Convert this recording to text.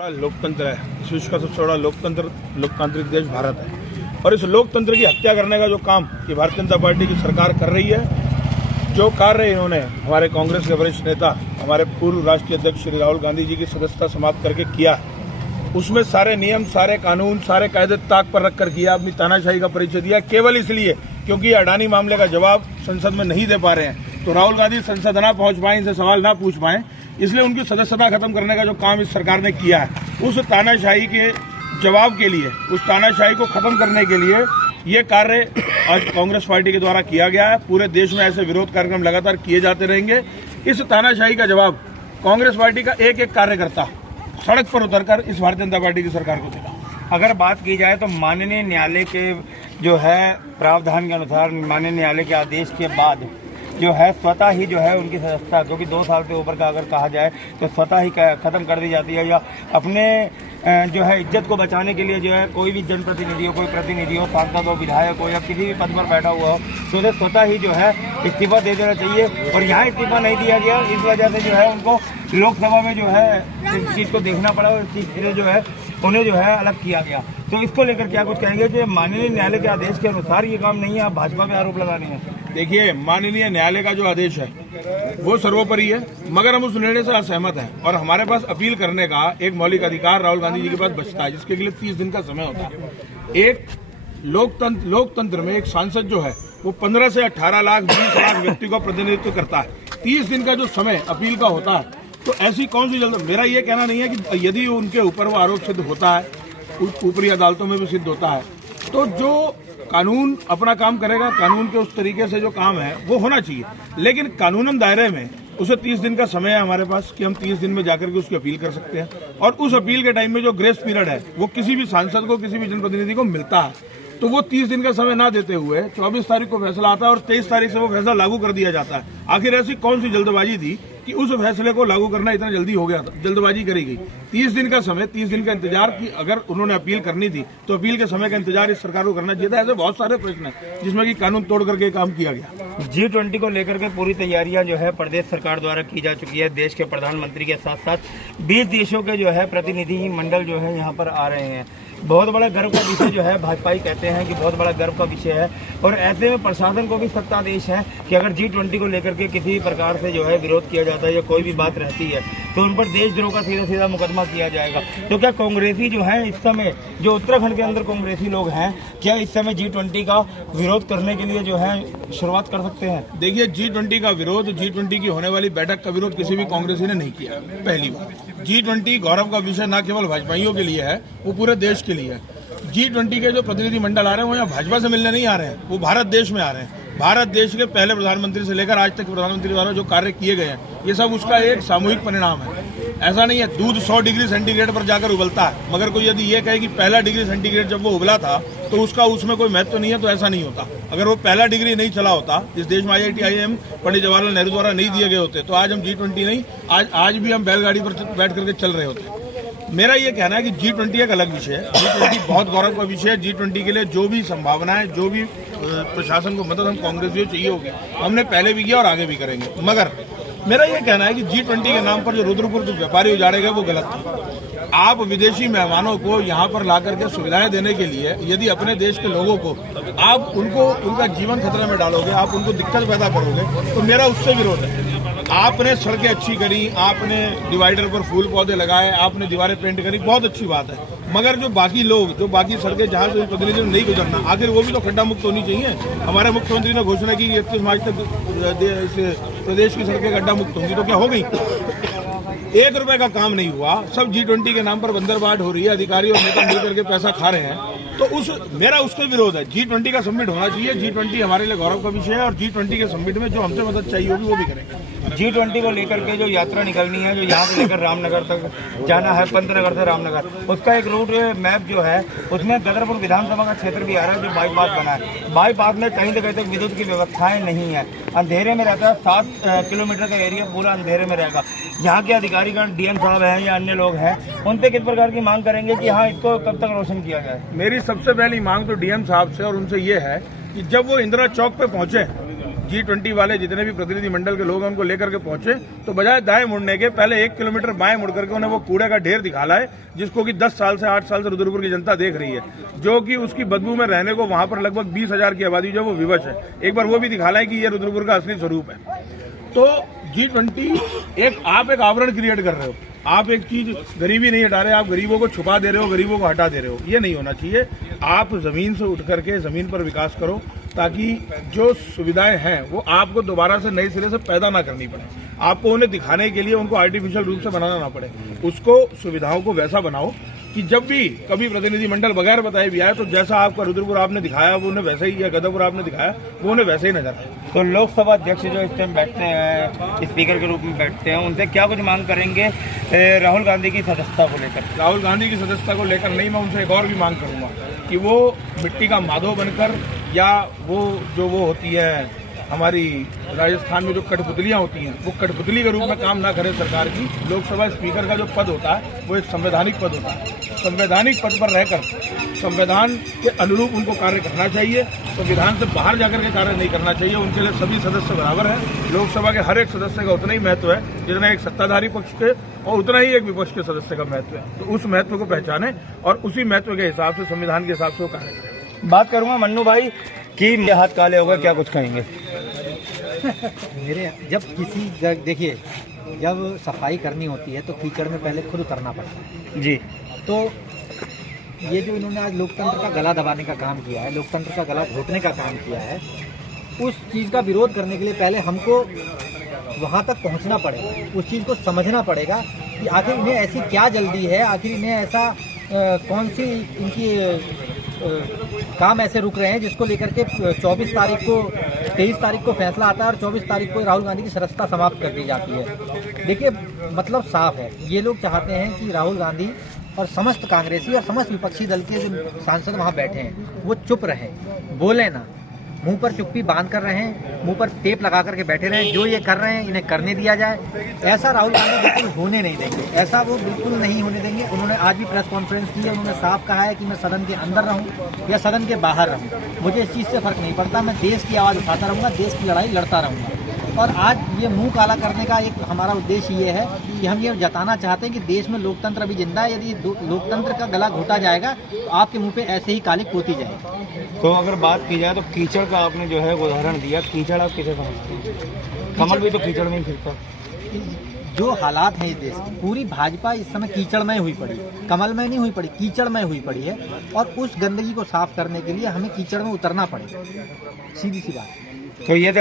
लोकतंत्र है। इस विश्व का सबसे बड़ा लोकतांत्रिक देश भारत है और इस लोकतंत्र की हत्या करने का जो काम ये भारतीय जनता पार्टी की सरकार कर रही है, जो कार्य इन्होंने हमारे कांग्रेस के वरिष्ठ नेता हमारे पूर्व राष्ट्रीय अध्यक्ष श्री राहुल गांधी जी की सदस्यता समाप्त करके किया, उसमें सारे नियम, सारे कानून, सारे कायदे ताक पर रखकर किया, अपनी तानाशाही का परिचय दिया केवल इसलिए क्योंकि अडानी मामले का जवाब संसद में नहीं दे पा रहे हैं। तो राहुल गांधी संसद ना पहुंच पाए, इनसे सवाल ना पूछ पाए, इसलिए उनकी सदस्यता खत्म करने का जो काम इस सरकार ने किया है, उस तानाशाही के जवाब के लिए, उस तानाशाही को खत्म करने के लिए ये कार्य आज कांग्रेस पार्टी के द्वारा किया गया है। पूरे देश में ऐसे विरोध कार्यक्रम लगातार किए जाते रहेंगे। इस तानाशाही का जवाब कांग्रेस पार्टी का एक एक कार्यकर्ता सड़क पर उतरकर इस भारतीय जनता पार्टी की सरकार को देगा। अगर बात की जाए तो माननीय न्यायालय के जो है प्रावधान के अनुसार, माननीय न्यायालय के आदेश के बाद जो है स्वतः ही जो है उनकी सदस्यता, क्योंकि 2 साल से ऊपर का अगर कहा जाए तो स्वतः ही खत्म कर दी जाती है, या अपने जो है इज्जत को बचाने के लिए जो है कोई भी जनप्रतिनिधि हो, कोई प्रतिनिधि हो, सांसद हो, विधायक हो या किसी भी पद पर बैठा हुआ हो, तो उसे स्वतः ही जो है इस्तीफा दे देना चाहिए। और यहाँ इस्तीफा नहीं दिया गया, इस वजह से जो है उनको लोकसभा में जो है इस चीज़ को देखना पड़ा और इस चीज़ से जो है उन्हें जो है अलग किया गया। तो इसको लेकर क्या कुछ कहेंगे कि माननीय न्यायालय के आदेश के अनुसार ये काम नहीं है, आप भाजपा पे आरोप लगाने हैं? देखिए, माननीय न्यायालय का जो आदेश है वो सर्वोपरि है, मगर हम उस निर्णय से असहमत हैं और हमारे पास अपील करने का एक मौलिक अधिकार राहुल गांधी जी के पास बचता है, जिसके लिए 30 दिन का समय होता है। एक लोकतंत्र में एक सांसद जो है वो 15 से 18 लाख 20 लाख व्यक्ति का प्रतिनिधित्व करता है। 30 दिन का जो समय अपील का होता है, तो ऐसी कौन सी जल्द, मेरा ये कहना नहीं है कि यदि उनके ऊपर वो आरोप सिद्ध होता है, ऊपरी अदालतों में भी सिद्ध होता है, तो जो कानून अपना काम करेगा, कानून के उस तरीके से जो काम है वो होना चाहिए, लेकिन कानूनन दायरे में उसे 30 दिन का समय है हमारे पास कि हम 30 दिन में जाकर के उसकी अपील कर सकते हैं। और उस अपील के टाइम में जो ग्रेस पीरियड है वो किसी भी सांसद को, किसी भी जनप्रतिनिधि को मिलता है, तो वो 30 दिन का समय ना देते हुए 24 तारीख को फैसला आता है और 23 तारीख से वो फैसला लागू कर दिया जाता है। आखिर ऐसी कौन सी जल्दबाजी थी कि उस फैसले को लागू करना इतना जल्दी हो गया था, जल्दबाजी करी गई? 30 दिन का समय, 30 दिन का इंतजार की अगर उन्होंने अपील करनी थी तो अपील के समय का इंतजार इस सरकार को करना चाहिए था। ऐसे बहुत सारे प्रश्न हैं जिसमें कि कानून तोड़ करके काम किया गया। G20 को लेकर के पूरी तैयारियां जो है प्रदेश सरकार द्वारा की जा चुकी है। देश के प्रधानमंत्री के साथ साथ 20 देशों के जो है प्रतिनिधि मंडल जो है यहाँ पर आ रहे हैं। बहुत बड़ा गर्व का विषय जो है भाजपाई कहते हैं कि बहुत बड़ा गर्व का विषय है, और ऐसे में प्रशासन को भी सत्तादेश है कि अगर G20 को लेकर के किसी प्रकार से जो है विरोध किया जाता है या कोई भी बात रहती है तो उन पर देशद्रोह का सीधा सीधा मुकदमा किया जाएगा। तो क्या कांग्रेसी जो है इस समय, जो उत्तराखंड के अंदर कांग्रेसी लोग हैं, क्या इस समय G20 का विरोध करने के लिए जो है शुरुआत कर सकते हैं? देखिए, G20 का विरोध, G20 की होने वाली बैठक का विरोध किसी भी कांग्रेसी ने नहीं किया। पहली बात, G20 गौरव का विषय न केवल भाजपाइयों के लिए है, वो पूरे देश के लिए है। G20 के जो प्रतिनिधि मंडल आ रहे हैं वो यहाँ भाजपा से मिलने नहीं आ रहे हैं, वो भारत देश में आ रहे हैं। भारत देश के पहले प्रधानमंत्री से लेकर आज तक प्रधानमंत्री द्वारा जो कार्य किए गए हैं, ये सब उसका एक सामूहिक परिणाम है। ऐसा नहीं है दूध 100 डिग्री सेंटीग्रेड पर जाकर उबलता है, मगर कोई यदि ये कहे कि पहला डिग्री सेंटीग्रेड जब वो उबला था तो उसका उसमें कोई महत्व नहीं है, तो ऐसा नहीं होता। अगर वो पहला डिग्री नहीं चला होता, इस देश में IIT IIM पंडित जवाहरलाल नेहरू द्वारा नहीं दिए गए होते, तो आज हम G20 नहीं, आज भी हम बैलगाड़ी पर बैठ करके चल रहे होते। मेरा ये कहना है कि G20 एक अलग विषय है। G20 बहुत गौरव का विषय है। G20 के लिए जो भी संभावनाएं, जो भी प्रशासन को मदद हम कांग्रेसियों चाहिए होगी, हमने पहले भी किया और आगे भी करेंगे। मगर मेरा ये कहना है कि G20 के नाम पर जो रुद्रपुर के व्यापारी उजाड़े गए वो गलत था। आप विदेशी मेहमानों को यहाँ पर ला करके सुविधाएं देने के लिए यदि अपने देश के लोगों को आप उनका जीवन खतरे में डालोगे, आप उनको दिक्कत पैदा करोगे, तो मेरा उससे विरोध है। आपने सड़कें अच्छी करी, आपने डिवाइडर पर फूल पौधे लगाए, आपने दीवारें पेंट करी, बहुत अच्छी बात है, मगर जो बाकी लोग, जो बाकी सड़कें जहाँ से प्रतिनिधियों नहीं गुजरना, आखिर वो भी तो खड्डा मुक्त होनी चाहिए। हमारे मुख्यमंत्री ने घोषणा की 31 मार्च तक प्रदेश की सड़कें गड्ढा मुक्त होंगी, तो क्या हो गई? 1 रुपए का काम नहीं हुआ, सब G20 के नाम पर बंदरबाट हो रही है, अधिकारी और नेता मिलकर के पैसा खा रहे हैं। तो मेरा उसके विरोध है। G20 का समिट होना चाहिए। G20 हमारे लिए गौरव का विषय है और G20 के समिट में जो हमसे मदद चाहिए होगी वो भी करेंगे। G20 को लेकर के जो यात्रा निकलनी है, जो यहाँ से लेकर रामनगर तक जाना है, पंतनगर से रामनगर, उसका एक रूट मैप जो है उसमें गदरपुर विधानसभा का क्षेत्र भी आ रहा है, जो बाईपास बना है। बाईपास में कहीं ना कहीं तक विद्युत की व्यवस्थाएं नहीं है, अंधेरे में रहता है। 7 किलोमीटर का एरिया पूरा अंधेरे में रहेगा। यहाँ के अधिकारीगण, DM साहब हैं या अन्य लोग हैं, उनसे किस प्रकार की मांग करेंगे कि हाँ इसको कब तक रोशन किया जाए? मेरी सबसे पहली मांग तो DM साहब से और उनसे ये है कि जब वो इंदिरा चौक पे पहुंचे G20 वाले जितने भी प्रतिनिधि मंडल के लोग हैं उनको लेकर के पहुंचे तो बजाय दाएं मुड़ने के पहले 1 किलोमीटर बाएं मुड़ करके उन्हें वो कूड़े का ढेर दिखाला है, जिसको कि 10 साल से 8 साल से रुद्रपुर की जनता देख रही है, जो कि उसकी बदबू में रहने को वहां पर लगभग 20,000 की आबादी जो वो विवश है। एक बार वो भी दिखाला है कि ये रुद्रपुर का असली स्वरूप है। तो G20 आप एक आवरण क्रिएट कर रहे हो, आप एक चीज गरीबी नहीं हटा रहे, आप गरीबों को छुपा दे रहे हो, गरीबों को हटा दे रहे हो। ये नहीं होना चाहिए। आप जमीन से उठ करके जमीन पर विकास करो ताकि जो सुविधाएं हैं वो आपको दोबारा से नए सिरे से पैदा ना करनी पड़े, आपको उन्हें दिखाने के लिए उनको आर्टिफिशियल रूप से बनाना ना पड़े। उसको सुविधाओं को वैसा बनाओ कि जब भी कभी प्रतिनिधि मंडल बगैर बताए भी आए तो जैसा आपका रुद्रपुर आपने दिखाया वो उन्हें वैसे ही, या गदरपुर आपने दिखाया वो उन्हें वैसे ही नजर आए। तो लोकसभा अध्यक्ष जो इस टाइम बैठते हैं, स्पीकर के रूप में बैठते हैं, उनसे क्या कुछ मांग करेंगे राहुल गांधी की सदस्यता को लेकर? राहुल गांधी की सदस्यता को लेकर नहीं, मैं उनसे एक और भी मांग करूंगा कि वो मिट्टी का माधव बनकर, या वो होती है हमारी राजस्थान में जो कठपुतलियां होती हैं, वो कठपुतली के रूप में काम ना करें सरकार की। लोकसभा स्पीकर का जो पद होता है वो एक संवैधानिक पद होता है। संवैधानिक पद पर रहकर संविधान के अनुरूप उनको कार्य करना चाहिए, संविधान से बाहर जाकर के कार्य नहीं करना चाहिए। उनके लिए सभी सदस्य बराबर हैं। लोकसभा के हर एक सदस्य का उतना ही महत्व है जितना एक सत्ताधारी पक्ष के और उतना ही एक विपक्ष के सदस्य का महत्व है। तो उस महत्व को पहचाने और उसी महत्व के हिसाब से, संविधान के हिसाब से वो कार्य करें। बात करूंगा मन्नू भाई कि मेरे हाथ काले हो गए, क्या कुछ कहेंगे? मेरे जब किसी देखिए, जब सफाई करनी होती है तो कीचड़ में पहले खुद उतरना पड़ता है जी। तो ये जो इन्होंने आज लोकतंत्र का गला दबाने का काम किया है, लोकतंत्र का गला घोटने का काम किया है, उस चीज़ का विरोध करने के लिए पहले हमको वहाँ तक पहुँचना पड़ेगा, उस चीज़ को समझना पड़ेगा कि आखिर इन्हें ऐसी क्या जल्दी है, आखिर इन्हें ऐसा कौन सी इनकी काम ऐसे रुक रहे हैं जिसको लेकर के 23 तारीख को फैसला आता है और 24 तारीख को राहुल गांधी की सदस्यता समाप्त कर दी जाती है। देखिए, मतलब साफ है, ये लोग चाहते हैं कि राहुल गांधी और समस्त कांग्रेसी और समस्त विपक्षी दल के जो सांसद वहाँ बैठे हैं वो चुप रहें, बोले ना, मुंह पर चुप्पी बांध कर रहे हैं, मुंह पर टेप लगा करके बैठे रहें। जो ये कर रहे हैं इन्हें करने दिया जाए। ऐसा राहुल गांधी बिल्कुल होने नहीं देंगे, ऐसा वो बिल्कुल नहीं होने देंगे। उन्होंने आज भी प्रेस कॉन्फ्रेंस की है, उन्होंने साफ कहा है कि मैं सदन के अंदर रहूं या सदन के बाहर रहूं, मुझे इस चीज़ से फर्क नहीं पड़ता, मैं देश की आवाज़ उठाता रहूँगा, देश की लड़ाई लड़ता रहूँगा। और आज ये मुंह काला करने का एक हमारा उद्देश्य ये है कि हम ये जताना चाहते हैं कि देश में लोकतंत्र अभी जिंदा है। यदि लोकतंत्र का गला घोटा जाएगा तो आपके मुंह पे ऐसे ही कालिक पोती जाएगी। तो अगर बात की जाए तो कीचड़ का आपने जो है उदाहरण दिया, कीचड़ आप किसे समझते हैं? कमल भी तो कीचड़ में ही फिरता। जो हालात हैं इस देश की, पूरी भाजपा इस समय कीचड़ में हुई पड़ी, कमल में नहीं हुई पड़ी, कीचड़ में हुई पड़ी है। और उस गंदगी को साफ करने के लिए हमें कीचड़ में उतरना पड़ेगा, सीधी सी बात। तो ये